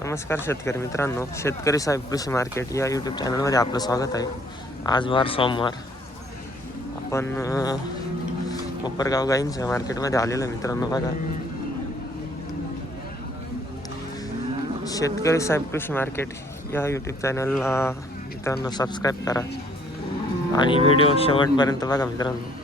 नमस्कार शेतकरी मित्रांनो शेतकरी साहेब कृषी मार्केट या यूट्यूब चॅनलमध्ये आपलं स्वागत आहे. आज वार सोमवार. आपण मोपरगाव कोपरगाव गाईंच्या मार्केटमध्ये आलेलो आहे मित्रांनो बघा. शेतकरी साहेब कृषी मार्केट या यूट्यूब चॅनलला मित्रांनो सबस्क्राईब करा. आणि व्हिडिओ शेवटपर्यंत बघा मित्रांनो.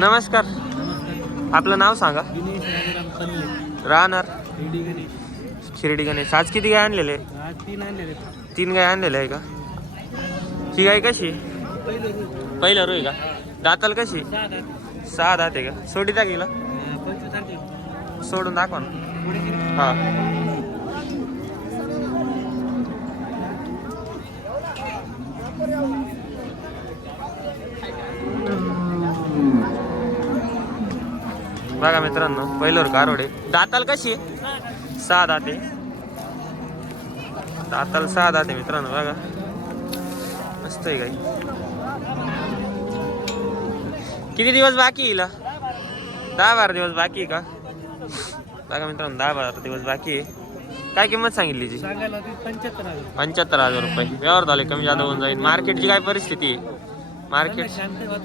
नमस्कार. आपलं नाव सांगा. राहणार. शिर्डी गणेश. आज किती गाय आणलेले? हा तीन गाय आणलेले आहे का? ही गाय कशी? पहिले रोई. का? दाताल कशी? सहा दात. आहे का? सोडी तारखेला सोडून दाखवा ना. गेले. हा. बघा मित्रांनो पहिल्यावर कारवडे दाताल कशी? आहे सहा दाते. दाताल सहा दाते मित्रांनो बघा. मस्त आहे गाई किती दिवस बाकी हिला? दहा बारा दिवस बाकी आहे का? बघा मित्रांनो दहा बारा दिवस बाकी आहे. काय किंमत सांगितली जी पंच्याहत्तर हजार. रुपये. व्यवहार झाले कमी जादा होऊन जाईल. मार्केटची काय परिस्थिती आहे? मार्केट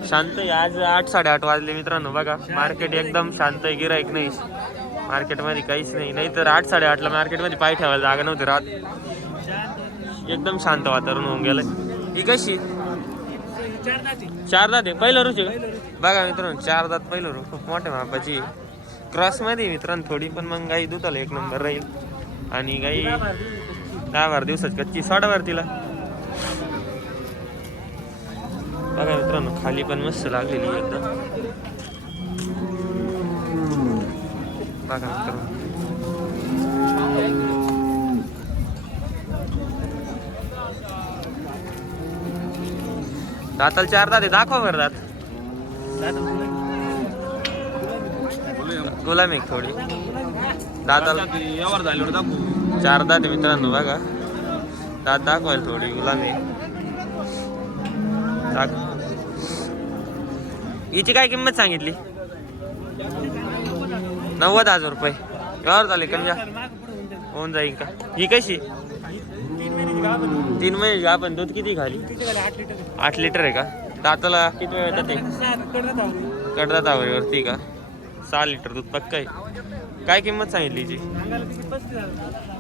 शांत आहे. आज आठ साडेआठ वाजले मित्रांनो. बघा मार्केट एकदम शांत आहे गिराईक नाही. मार्केटमध्ये काहीच नाही. नाही तर आठ साडेआठला मार्केटमध्ये पाय ठेवायला जागा नव्हती रात एकदम शांत वातावरण होऊन गेलं ही कशी? चार दात आहे. पहिलं रुची बघा मित्रांनो चार दात पहिलं रू खूप मोठ्या मापाची. क्रॉसमध्ये मित्रांनो थोडी पण मग गाई दुधाला एक नंबर राहील. आणि गाई दहा बारा दिवसाची कच्ची. सोडा तिला. बघा मित्रांनो खाली पण मस्त लागलेली एकदम बघा मित्रांनो. दाताला चार दात दाखवा बरं दात. गुलाम एक थोडी. दाताला चार दात मित्रांनो बघा. दात दाखवायला थोडी गुलामी दाख हिची काय किंमत सांगितली? नव्वद हजार रुपये. व्यवहार झाले कमी होऊन जाईल का? ही कशी? तीन महिने आपण दूध किती खाली? आठ लिटर आहे का? दाताला किती वेळ येतात कडदा तावरीवरती का? सहा लिटर दूध पक्क आहे. काय किंमत सांगितली हिची?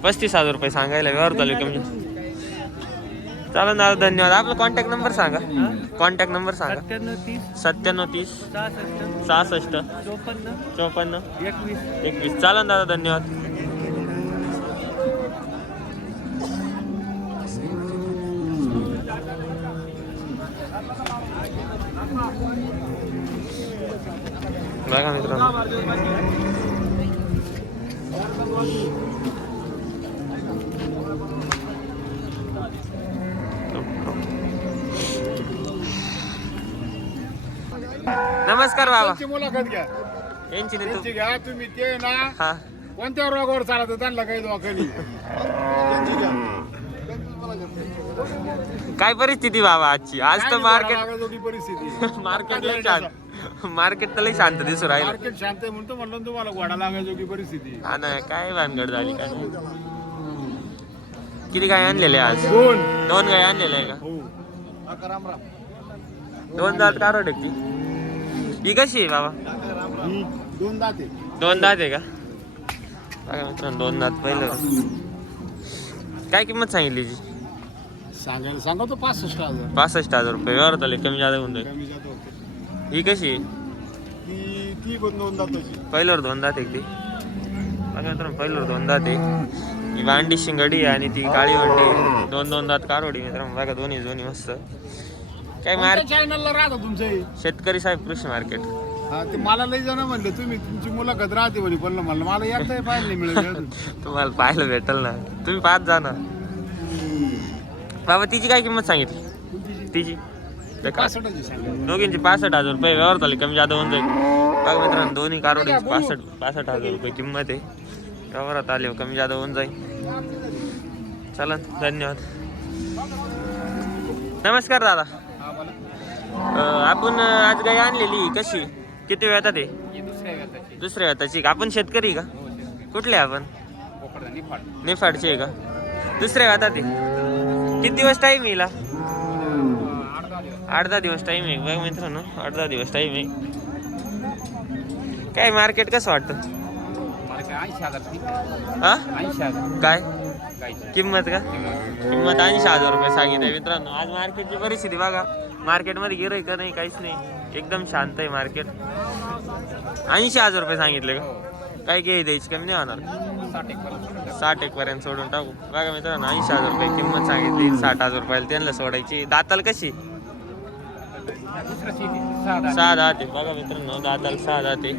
पस्तीस हजार रुपये सांगायला व्यवहार चालू कमी चालेल दादा धन्यवाद. आपला कॉन्टॅक्ट नंबर सांगा. कॉन्टॅक्ट नंबर सांगा. सत्त्याण्णव तीस. सत्त्याण्णव तीस. सहासष्ट. सहासष्ट. चोपन्न. चौपन्न. एकवीस. एकवीस. चालेल दादा धन्यवाद. बघा मित्रांनो. नमस्कार बाबा. त्यांची मुलाखत घ्या. यांची नाही त्यांची तू घ्या तुम्ही ते ना हा. कोणत्या रोगावर चालत त्यांना काही दवाखानी. त्यांची घ्या. काय परिस्थिती बाबा आजची? आज तर मार्केट मार्केट परिस्थिती. मार्केट लय शांत मार्केट तर लय शांत दिसू राहिलं. मार्केट शांत आहे म्हणतो म्हणलं ना तुम्हाला घोडा लागायचोगी परिस्थिती. हा ना काय भानगड झाली काय किती गाय आणलेले आज? दोन. गाय आणलेले आहे का? हो. राम राम दोन दात कारवड ती? ही कशी आहे बाबा? दोन दाते दोन दात आहे का? बघा मित्रांनो दोन दात पहिलं. काय किंमत सांगितली जी सांगायला सांगतो पासष्ट हजार. पासष्ट हजार रुपये. व्यवहार झाले कमी जादा होऊन जाईल. कमी जातो होते. ही कशी आहे? ती ती पण दोन दाताची पहिल्यावर दोन दात आहे ती. बघा मित्रांनो पहिल्यावर दोन दात आहे. ही वांडी शिंगडी आहे आणि ती काळी वंडी आहे. दोन दोन दात कारवडी मित्रांनो. बघा दोन्ही दोन्ही मस्त. काय मार चॅनलला राहता तुमचं हे? शेतकरी साहेब कृषी मार्केट. हा ते मला लई जण म्हणले तुम्ही तुमची मुलाखत राहते म्हणे पण म्हणलं. मला एकदा पाहायला नाही मिळेल तुम्हाला पाहायला भेटल ना. तुम्ही पाहत जा ना. बाबा तिची काय किंमत सांगितली? तिची? बेकार. पासष्टाची सांगा दोघींची पासष्ट हजार रुपये व्यवहार झाले कमी जादा होऊन जाईल. बघा मित्रांनो दोन्ही कारवडींची पासष्ट पासष्ट हजार रुपये किंमत आहे. व्यवहारात आले हो, कमी जादा होऊन जाईल. चला धन्यवाद. नमस्कार दादा. आपण आज गाय आणलेली कशी? किती वेळात ते दुसऱ्या वेळाची का आपण शेतकरी का? कुठले आपण? निफाडचे आहे का? दुसऱ्या वेळात ते किती दिवस टाईम येईल हा? आठ दहा दिवस टाईम आहे. बघ मित्रांनो आठ दहा दिवस टाईम आहे. काय मार्केट कसं वाटतं? हा? काय? किंमत का? किंमत. ऐंशी हजार रुपये सांगितलं मित्रांनो. आज मार्केटची परिस्थिती बघा. मार्केटमध्ये गिराईक का नाही काहीच नाही. एकदम शांत आहे मार्केट. ऐंशी हजार रुपये सांगितले का? काय घे द्यायची कमी नाही होणार. साठ एक पर्यंत सोडून टाकू. बघा मित्रांनो ऐंशी हजार रुपये किंमत सांगितली. साठ हजार रुपयाला त्यांना सोडायची. दाताल कशी? सहा दहा ते बघा मित्रांनो दाताल सहा दहा ते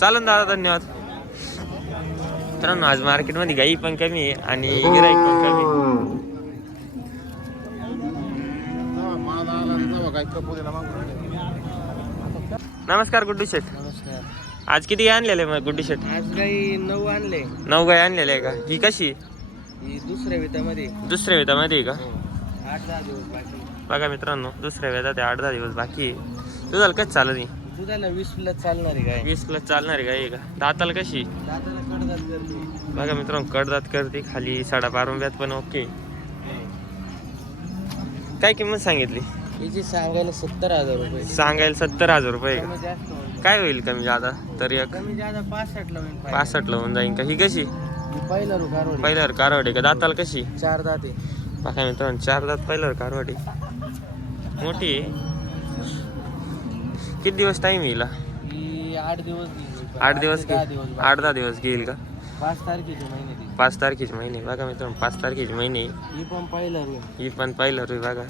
चालन दादा धन्यवाद. मित्रांनो आज मार्केटमध्ये गाई पण कमी आहे आणि गिराईक पण कमी आहे. तेव्हा माल आला तेव्हा काय कपू दिला मग नमस्कार गुड्डू शेठ. नमस्कार. आज किती आणलेले मग गुड्डू शेठ? आज काही नऊ आणले. नऊ गाय आणलेले आहे का? ही कशी? ही दुसऱ्या वितामध्ये दुसऱ्या वेतामध्ये का? आठ दहा दिवस बाकी. बघा मित्रांनो दुसऱ्या वेळात आठ दहा दिवस बाकी आहे. तुझाला कच चालत नाही दुधाला वीस प्लस चालणार आहे काय वीस प्लस चालणार आहे का? दाताला कशी? दादाला कडदात करते. बघा मित्रांनो कडदात करते खाली साडा पारुंब्यात पण ओके काय किंमत सांगितली? सांगायला सत्तर हजार रुपये. सांगायला सत्तर हजार रुपये. आहे कमी जास्त होईल का? काय होईल कमी जादा? तर एक कमी जादा पासष्ट ला होईल पासष्ट ला होऊन जाईन का? ही कशी? ही पहिला पहिल्यावर कारवाडी. का? दाताला कशी? चार दाते बघा मित्रांनो चार दात पहिल्यावर कारवाडी. मोठी आहे. किती दिवस टाइम येईल हा? ही आठ दिवस. आठ दिवस ते दहा घेईल दिवस आठ दहा दिवस घेईल का? पाच तारखेची महिने ती पाच तारखेचे महिने बघा मित्रांनो पाच तारखेचे महिने ही पण पहिला ही पण पाहिलं रे बघा.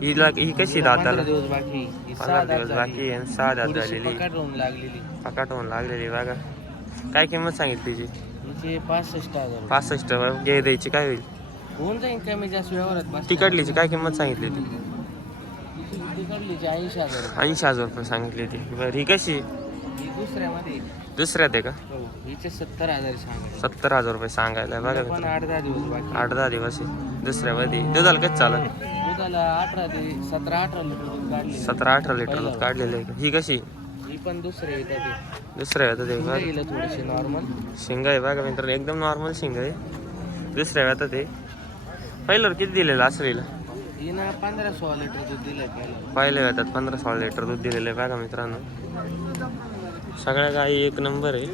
हिला ही कशी दाताला? दिवस बाकी ही पंधरा दिवस. बाकी आहे सहा दात झालेली लागलेली. पकाट होऊन लागलेली बघा. काय किंमत सांगितली तिची पासष्ट हजार. पासष्ट घे द्यायची काय होईल? होऊन जाईल कमी जास्त व्यवहारात तिकडलीची काय किंमत सांगितली ती? ऐंशी हजार रुपये. ऐंशी हजार रुपये सांगितली ती. बरं ही कशी? दुसऱ्यामध्ये दुसऱ्यात आहे का? हो हिचे सत्तर हजार सत्तर हजार रुपये सांगायला. बघा. आठ दहा दिवस आठ दहा दिवस दुसऱ्यामध्ये. दुधाला कच चालत? दुधाला अठरा ते सतरा अठरा लिटर दूध काढले सतरा अठरा लिटर दूध काढलेलं आहे. का ही कशी? ही पण दुसरे येतात दुसऱ्या आहे नॉर्मल शिंग आहे बघा मित्रांनो एकदम नॉर्मल शिंग आहे. दुसऱ्या वेळात आहे पहिल्यावर किती दिलेलं असलेलं हिनं पंधरा सोळा लिटर दूध दिलंय पहिला पहिल्या वेळात पंधरा सोळा लिटर दूध दिलेलं आहे बघा मित्रांनो. सगळ्या गाई एक नंबर आहे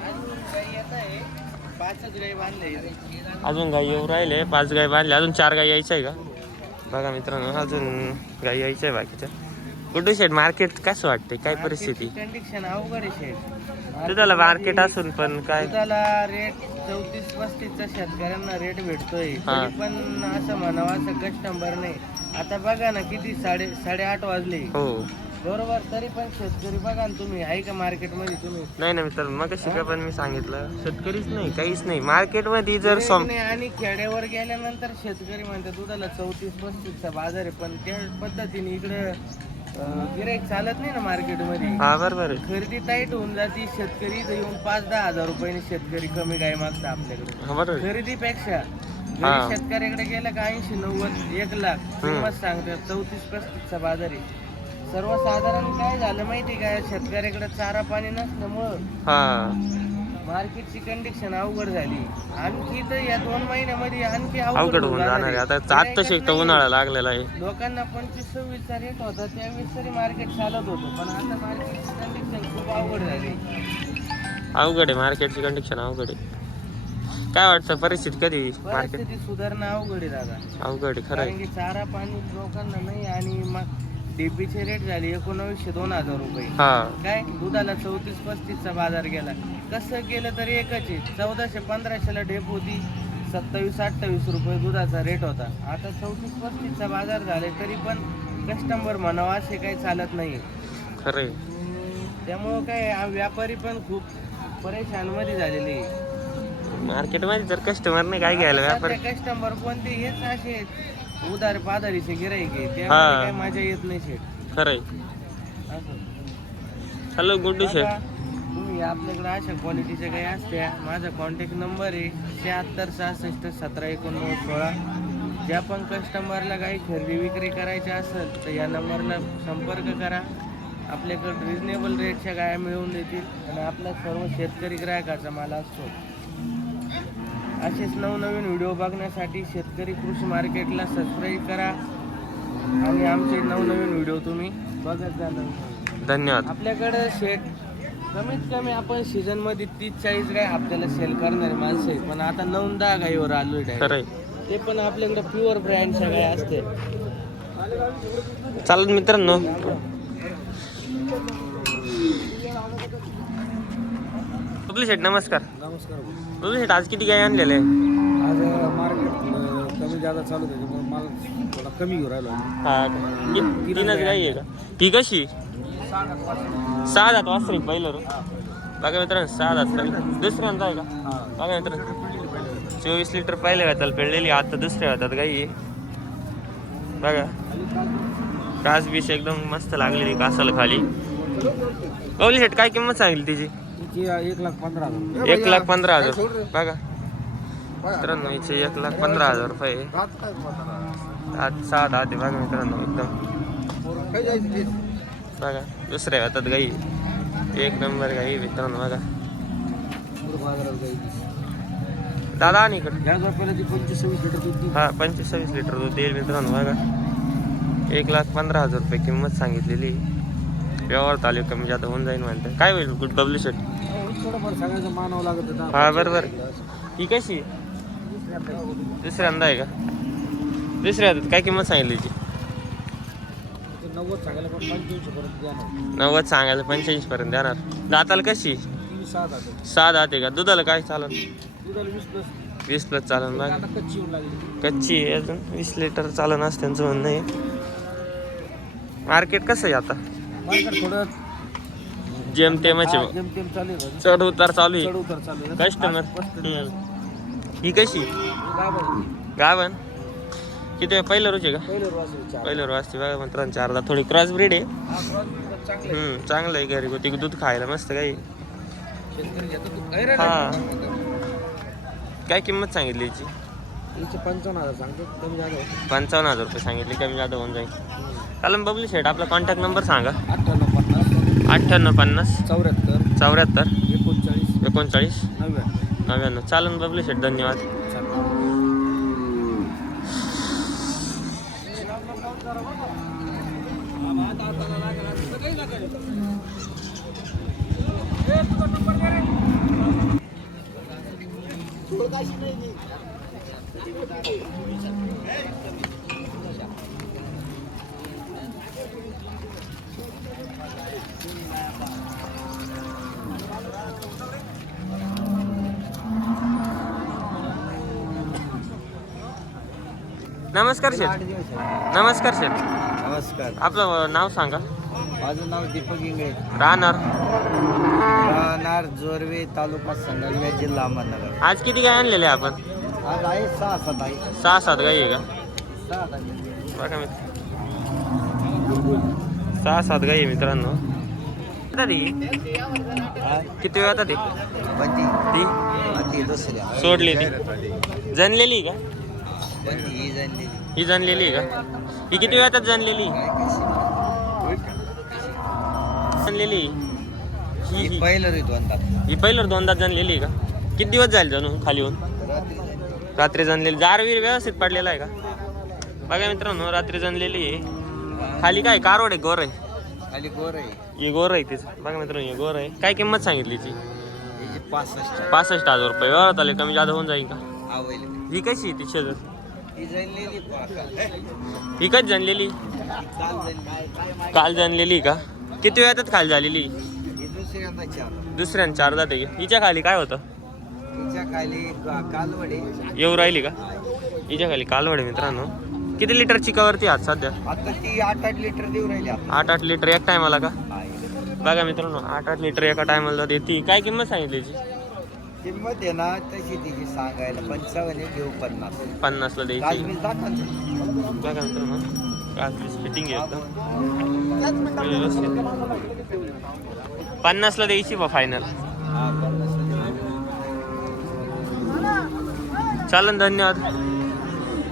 पाचच गाई बांधले अजून गाई येऊ राहिले पाच गाई बांधले. अजून चार गाई यायच्या आहे का? बघा मित्रांनो अजून गाई यायच्या आहे बाकीच्या. गुड्डू शेट? मार्केट कसं वाटते काय परिस्थिती? कंडिशन अवघड आहे शेठ दुधाला मार्केट असून पण काय? दुधाला रेट चौतीस पस्तीसचा शेतकऱ्यांना रेट भेटतोय. हा. पण असं म्हणावं असं कस्टमर नाही. आता बघा ना किती? साडे साडेआठ वाजले. हो. बरोबर तरी पण शेतकरी बघा ना तुम्ही आहे का मार्केटमध्ये तुम्ही? नाही ना मित्रांनो मग शिका पण मी सांगितलं. शेतकरीच नाही काहीच नाही. मार्केटमध्ये जर गिऱ्हाईक सम नाही आणि खेड्यावर गेल्यानंतर शेतकरी म्हणतात दुधाला चौतीस पस्तीसचा बाजार आहे पण त्या पद्धतीने इकडं गिराईक चालत नाही ना मार्केटमध्ये. हा बरोबर आहे. खरेदी टाईट होऊन जाते शेतकरी इथं येऊन पाच दहा हजार रुपयाने शेतकरी कमी गाय मागता आपल्याकडे. हा बरोबर आहे. खरेदीपेक्षा हा. घरी शेतकऱ्याकडे गेलं का ऐंशी नव्वद एक लाख किंमत सांगतात चौतीस पस्तीसचा बाजार आहे. सर्वसाधारण काय झालं माहिती का? शेतकऱ्याकडे चारा पाणी नसल्यामुळं हा. मार्केटची कंडिशन अवघड झाली. आणखी तर या दोन महिन्यामध्ये आणखी अवघड होऊन जाणार आहे. आता गिऱ्हाईकच शेकता नाही. उन्हाळा लागलेला आहे. लोकांना पंचवीस सव्वीसचा रेट होता त्यावेळेस तरी मार्केट चालत होतं. पण आता मार्केटची कंडिशन खूप अवघड झाली. अवघड आहे मार्केटची कंडिशन अवघड आहे. काय वाटतं परिस्थिती कधी मार्केट परिस्थिती सुधारणं अवघड आहे दादा. अवघड आहे खरं आहे. कारण की चारा पाणी लोकांना नाही आणि मग डीपीचे रेट झाले एकोणावीसशे दोन हजार रुपये. हा. काय? दुधाला चौतीस पस्तीसचा बाजार गेला. कसं गेलं तरी एकच आहे. चौदाशे पंधराशेला डेप होती. सत्तावीस अठ्ठावीस रुपये दुधाचा रेट होता. आता चौतीस पस्तीसचा बाजार झाले तरी पण कस्टमर म्हणावा असे काही चालत नाही खरं त्यामुळं काय आ- व्यापारी पण खूप परेशानमध्ये झालेले आहे. मार्केटमध्ये जर कस्टमर नाही काय घ्यायला व्यापारी? कस्टमर कोणते हेच असे उधार पाधारीचे गिराईक आहे हा. त्यामध्ये काही मजा येत नाही शेठ. खरं आहे असं. हॅलो गुड्डू शेट बघा, तुम्ही आपल्याकडे अशा क्वालिटीच्या काही असत्या माझा कॉन्टॅक्ट नंबर आहे शहात्तर सहासष्ट सतरा एकोणनव्वद सोळा. ज्या पण कस्टमरला काही खरेदी विक्री करायची असेल तर या नंबरला संपर्क करा. आपल्याकडे रिजनेबल रेटच्या गाया मिळवून देतील आणि आपला सर्व शेतकरी ग्राहकाचा माल असतो. असेच नवनवीन व्हिडिओ बघण्यासाठी शेतकरी कृषी मार्केटला सबस्क्राईब करा. आणि आमचे नवनवीन व्हिडिओ तुम्ही बघत जा नवीन धन्यवाद. आपल्याकडं शेट कमीत कमी आपण सीझनमध्ये तीस चाळीस गाय आपल्याला सेल करणारे माणसं आहेत. पण आता नऊ दहा गाईवर आलोय direct. खरंय. ते पण आपल्याकडे प्युअर ब्रँडच्या गाय असते. चालेल मित्रांनो. बबली शेठ नमस्कार. नमस्कार बबली शेठ आज किती गाय आणलेले आज मार्केट कमी जादा चालू त्याच्यामुळे माल थोडा कमी घेऊन राहिलो हा कि- तीनच गाई आहे का? ही कशी? सहा दात वासरी पहिलं रो. बघा मित्रांनो सहा पहिलं दुसऱ्यांदा आहे का? बघा मित्रांनो. चोवीस लिटर पहिले हाताला पेळलेली आता दुसऱ्या हातात गाई आहे. बघा. कास बीस एकदम मस्त लागलेली कासाला खाली बबली शेठ काय किंमत सांगितली तिची तिची? एक लाख पंधरा हजार. एक लाख पंधरा हजार. बघा. मित्रांनो हिचे एक लाख पंधरा हजार रुपये आज सहा दहा ते बघा मित्रांनो एकदम. बघा दुसऱ्या हातात गाई एक नंबर गाई मित्रांनो बघा. दादा आणि ती पंचवीस सव्वीस लिटर दूध. हा लिटर देईल मित्रांनो बघा. एक लाख पंधरा हजार रुपये किंमत सांगितलेली व्यवहार चालू आहे, कमी जादा होऊन जाईल म्हणते काय होईल? गुड पब्लिशट थोडंफार सगळ्याचं मानावं लागत होतं. हा बरोबर. ही कशी? दुसऱ्यांदा आहे का? दुसऱ्या हातात. काय किंमत सांगितली ती ते नव्वद सांगायला पण पंच्याऐंशी पर्यंत द्या ना नव्वद सांगायला पंच्याऐंशी पर्यंत देणार. दाताला कशी? ती सहा जाते सहा दात आहे का? दुधाला काय चालन? दुधाला वीस प्लस वीस प्लस चालन बघा आता कच्ची येऊन लागली. कच्ची आहे अजून. वीस लिटर चालन असं त्यांचं म्हणणं आहे. मार्केट कसं आहे आता? मार्केट थोडं जेमतेमच हा, आहे जेमतेम चालू आहे बघ. चढ उतार चालू चढ आहे उतार चालू आहे. कस्टमर आज ही कशी? काय? गावन किती? आहे? पहिलं रोज आहे का? पहिलं रोज चार. पहिलं रोज असते बघा मित्रांनो चारदा थोडी क्रॉस ब्रीड आहे. हा, चांगलं आहे. हम्म, चांगलं आहे घरी. होती दूध खायला मस्त काही. शेतकरी घेतो तू. आहे रे हा. काय किंमत सांगितली याची? हिचे पंचावन्न हजार सांगतो. कमी झालं होतं. पंचावन्न हजार रुपये सांगितली. कमी जादा होऊन जाईल. चालेल बबली शेट आपला कॉन्टॅक्ट नंबर सांगा. अठ्ठ्याण्णव अठ्ठ्याण्णव पन्नास. चौऱ्याहत्तर. चौऱ्याहत्तर. एकोणचाळीस. एकोणचाळीस. नव्याण्णव. नव्याण्णव. चालेल बबली शेट धन्यवाद. नमस्कार शेठ. नमस्कार शेठ. नमस्कार. आपलं नाव सांगा. माझं नाव दीपक इंगळे. राहणार? राहणार जोरवे तालुका संगमनेर जिल्हा अहमदनगर. आज किती गाय आणलेले आपण? आज आहे सहा सात आहे सहा सात गाई आहे का? सहा. बघा मित्र. सहा सात गाई आहे मित्रांनो? हा? किती वेळ येतात? बंदी. ती? बंदी दुसऱ्या. सोडली ती. जनलेली का? ही जनलेली का? ही किती वेळ येतात जनलेली काय कशी? जनलेली ही पहिलं दोनदा जनलेली का? किती दिवस झाले जणू खाली होऊन रात्री जनलेली जारवीर व्यवस्थित पडलेला आहे का? बघा मित्रांनो रात्री जनलेली आहे. खाली काय कारवड आहे गोर आहे? खाली गोर आहे. हे गोर आहे तिचं. बघा मित्रांनो हे गोर आहे. काय किंमत सांगितली ती? पासष्ट. पासष्ट हजार रुपये. व्यवहारात आले कमी जादा होऊन जाईल का? ही कशी आहे ती शेजर ही कच जनलेली काल. जनलेली का? किती वेळातच खाली झालेली? ही दुसऱ्यांदा चार. दुसऱ्यान चारदा ते हिच्या खाली काय होतं? तिच्या खाली कालवडे. येऊ राहिली का? हिच्या खाली कालवड आहे मित्रांनो. किती लिटरची कवरती आज सध्या? आता ती आठ आठ लिटर देऊ राहिली आता. आठ आठ लिटर एक टायमाला का. बघा मित्रांनो आठ आठ लिटर एका टायमाला देते काय किंमत सांगितली याची? किंमत आहे ना तशी तिची सांगायला. पंचावन्न घेऊ पन्नास. पन्नासला द्यायची. दाखल बघा मित्रांनो काल फिटिंग आहे एकदम. व्यवस्थित पन्नासला द्यायची बा फायनल पन्नास चालन धन्यवाद.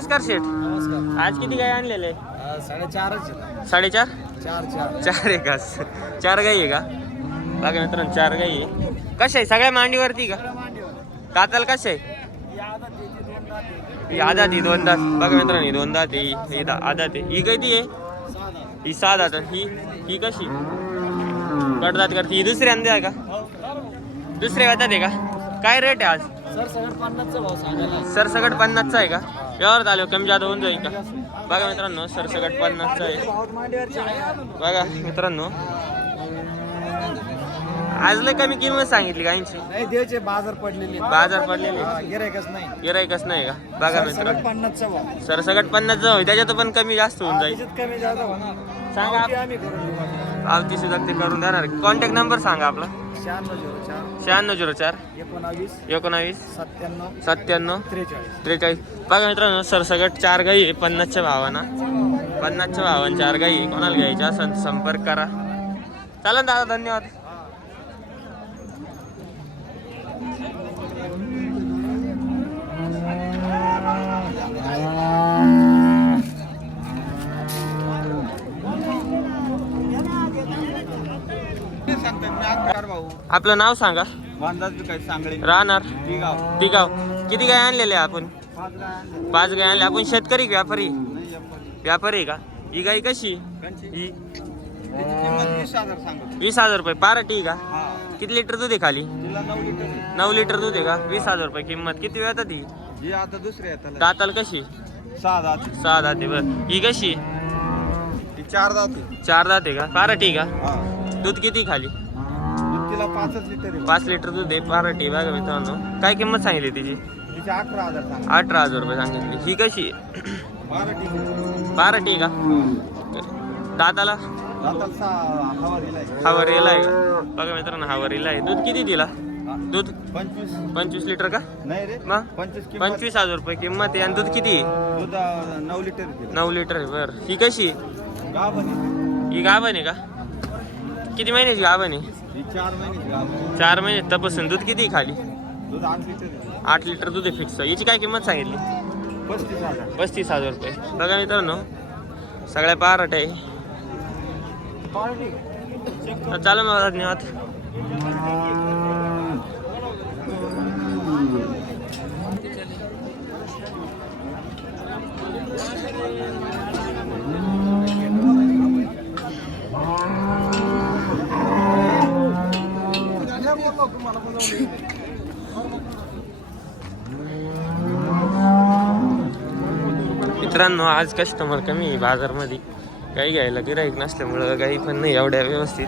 नमस्कार शेठ. आज किती गाय आणलेले? साडेचारच साडेचार? चार चार. चार आहे का? चार गाई आहे का? बघा मित्रांनो चार गाई आहे. कशा आहे? सगळ्या मांडीवरती का? दाताल कशा आहे? ही आधा ती दोन दात बघा मित्रांनो ही दोन दात ही दा- आधा ते ही किती आहे? ही सहा दात ही ही कशी? कडदात करते. ही दुसऱ्यांदा आहे का? दुसऱ्या वातात आहे का? काय रेट आहे आज? सरसकट पन्नासचा आहे का? यावर आलो कमी जादा होऊन जाईल का? बघा मित्रांनो सरसकट पन्नासचा आहे बघा मित्रांनो. आज लय कमी किंमत सांगितली काहींची बाजार पडलेले. बाजार पडलेले. गिरायकच नाही. गिरायकच नाही का? बघा मित्रांनो. पन्नासचा भाव. सरसकट पन्नास होईल त्याच्यात पण कमी जास्त होऊन जाईल. कमी जादा होणार. सांगा. पावती सुद्धा ते करून देणार. कॉन्टॅक्ट नंबर सांगा आपला. शहाण्णव शहाण्णव झिरो चार. एकोणावीस. एकोणावीस. सत्त्याण्णव. सत्त्याण्णव. त्रेचाळीस. त्रेचाळीस. बघा मित्रांनो सरसगट चार गाई आहे पन्नासच्या भावानं. पन्नासच्या भावानं चार गाई. कोणाला घ्यायच्या संपर्क करा. चालेल दादा धन्यवाद. आपलं नाव सांगा. राहणार. ठीक ती गाव किती गाय आणलेले आपण? पाच गाय आणले. आपण शेतकरी व्यापारी? व्यापारी. का? ही गाई कशी? ही? वीस हजार रुपये. पार्टी का? हा. किती लिटर दूध आहे खाली? नऊ लिटर दूध. आहे का? वीस हजार रुपये किंमत. किती वेळात ती ही? आता त्याला. दाताल कशी? सहा दात. सहा दाते बर. ही कशी? चार दात. चार दाते का? पार्टी का? दूध किती खाली? तिला पाचच लिटर आहे. पाच लिटर दूध आहे पार्टी बघा मित्रांनो. काय किंमत सांगितली तिची? तिचे अठरा हजार सांग अठरा हजार रुपये सांगितली. ही कशी पार्टी का? दाताला? दाताला सहा हवा दिलाय. हावरीला आहे का? बघा मित्रांनो हावरीला आहे दूध किती दिला. दूध? पंचवीस. पंचवीस लिटर का? नाही रे. मग? पंचवीस हजार रुपये किंमत आहे. आणि दूध किती? दूध नऊ लिटर. नऊ लिटर आहे. बरं. ही कशी आहे. ही गाभण आहे का? किती महिन्याची गाभण आहे? चार महिने. चार तपासून दूध किती खाली? दूध आठ लिटर आहे. आठ लिटर दूध आहे फिक्स याची काय किंमत सांगितली? पस्तीस हजार. पस्तीस हजार रुपये. बघा मित्रांनो सगळ्या पारट आहे. चालेल मग धन्यवाद. मित्रांनो आज कस्टमर कमी आहे बाजारमध्ये. काही घ्यायला गिराईक नसल्यामुळं काही पण नाही एवढ्या व्यवस्थित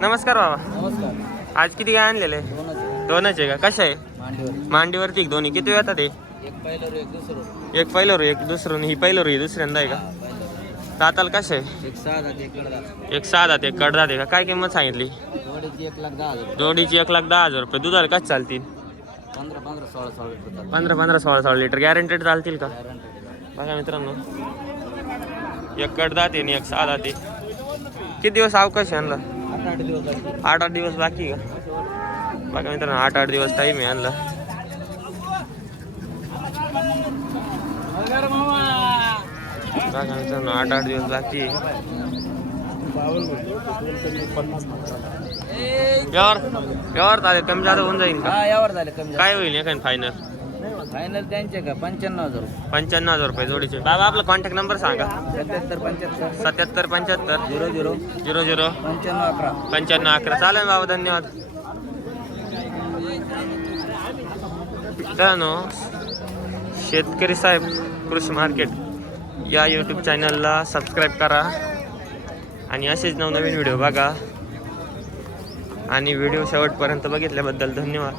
नमस्कार बाबा नमस्कार आज किती काय आणलेले दोनच आहे. का? कशा आहे? मांडीवर मांडीवरती एक दोन्ही. किती येतात ते एक पहिलं एक दुसरं. एक पहिलं रो एक दुसरं ही पहिलं रो ही दुसऱ्यांदा आहे का? दाताल कसं आहे? एक सहा दात एक कडा दात आहे का? काय किंमत सांगितली? जोडीची एक लाख दहा हजार. रुपये. दुधाला कच चालतील? पंधरा पंधरा सोळा सोळा लिटर गॅरंटेड चालतील का? बघा मित्रांनो. एक कडदात आहे आणि एक सहा दात आहे किती दिवस अवकाश आहे आणला आठ आठ दिवस बाकी का? बघा मित्रांनो आठ आठ दिवस टाईम आहे आणला. बघा मित्रांनो आठ आठ दिवस बाकी आहे. यावर यावर चालेल कमी जादा होऊन जाईल का? हा यावर झाले कमी काय होईल एखाद फायनल झाले. फायनल त्यांचे का? पंच्याण्णव हजार रुपये. पंच्याण्णव हजार रुपये जोडीचे. बाबा आपला कॉन्टॅक्ट नंबर सांगा. सत्याहत्तर पंच्याहत्तर. सत्याहत्तर पंच्याहत्तर. Zero zero. Zero zero. पंच्याण्णव अकरा. पंच्याण्णव अकरा. चालेल बाबा धन्यवाद. मित्रांनो शेतकरी साहेब कृषी मार्केट या यूट्यूब चॅनलला सबस्क्राईब करा आणि असेच नवनवीन व्हिडिओ बघा. आणि व्हिडिओ शेवटपर्यंत बघितल्याबद्दल धन्यवाद.